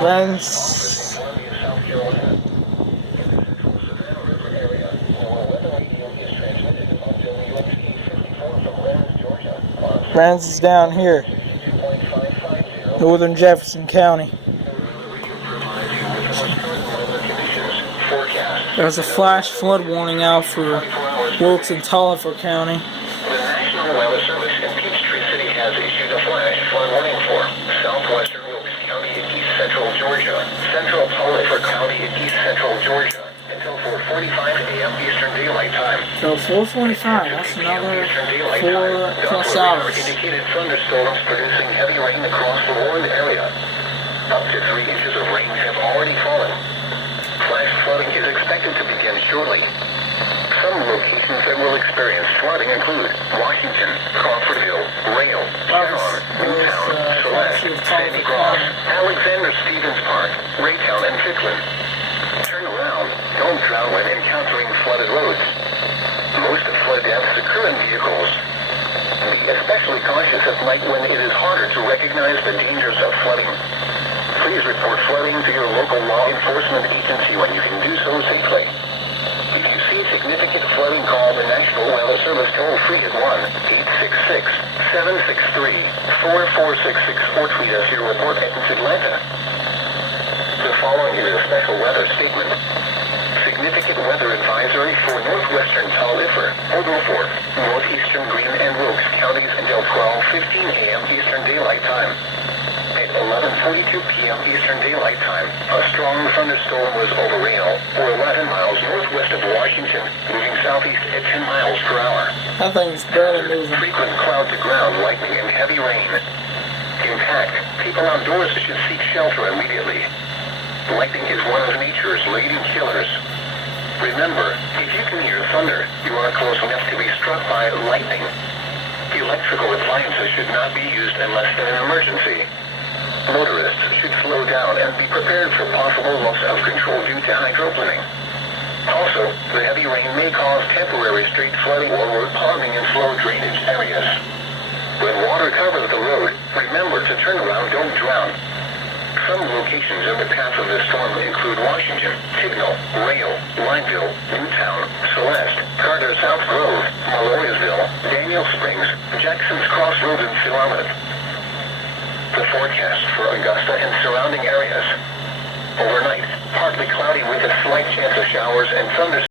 Friends, is down here, northern Jefferson County. There's a flash flood warning out for Wilkes and TALIAFERRO County. The National Weather Service in Peachtree City has issued a flash flood warning for southwestern Wilkes County in east central Georgia, central TALIAFERRO County in east central Georgia, until 4:45 a.m. Eastern Daylight Time. So 4:45, that's another 4+ hours. Indicated thunderstorms producing heavy rain across the warned area. Up to 3 inches of rain have already fallen. Flash flooding is expected to begin shortly. Some locations that will experience flooding include Washington, CRAWFORDVILLE, RAYLE, SHARON, NEWTOWN, CELESTE, Sandy Cross, Alexander Stevens Park, RAYTOWN, and FICKLIN. Turn around. Don't drown when encountering flooded roads. Most flood deaths occur in vehicles. Be especially cautious at night when it is harder to recognize the dangers of flooding. Please report flooding to your local law enforcement agency when you can do so safely. If you see significant flooding, call the National Weather Service toll-free at 1-866-763-4466 or tweet us your report at Atlanta. The following is a special weather statement. Significant weather advisory for northwestern TALIAFERRO, Oglethorpe, northeastern Greene and Wilkes counties until 12:15 a.m. Eastern Daylight Time. At 11:42 p.m. Eastern Daylight Time, a strong thunderstorm was over RAYLE, or 11 miles northwest of Washington, moving southeast at 10 miles per hour. That thing's barely moving. Frequent cloud-to-ground lightning and heavy rain. Impact. People outdoors should seek shelter immediately. Lightning is one of nature's leading killers. Remember, if you can hear thunder, you are close enough to be struck by lightning. Electrical appliances should not be used unless in an emergency. Motorists should slow down and be prepared for possible loss of control due to hydroplaning. Also, the heavy rain may cause temporary street flooding or road ponding in slow drainage areas. When water covers the road, remember to turn around, don't drown. Some locations in the path of this storm include Washington, Tignall, RAYLE, Lineville, NEWTOWN, Celeste, Carter South Grove, Malloysville, Daniel Springs, Jackson's Crossroads, and Philomath. The forecast for Augusta and surrounding areas. Overnight, partly cloudy with a slight chance of showers and thunderstorms.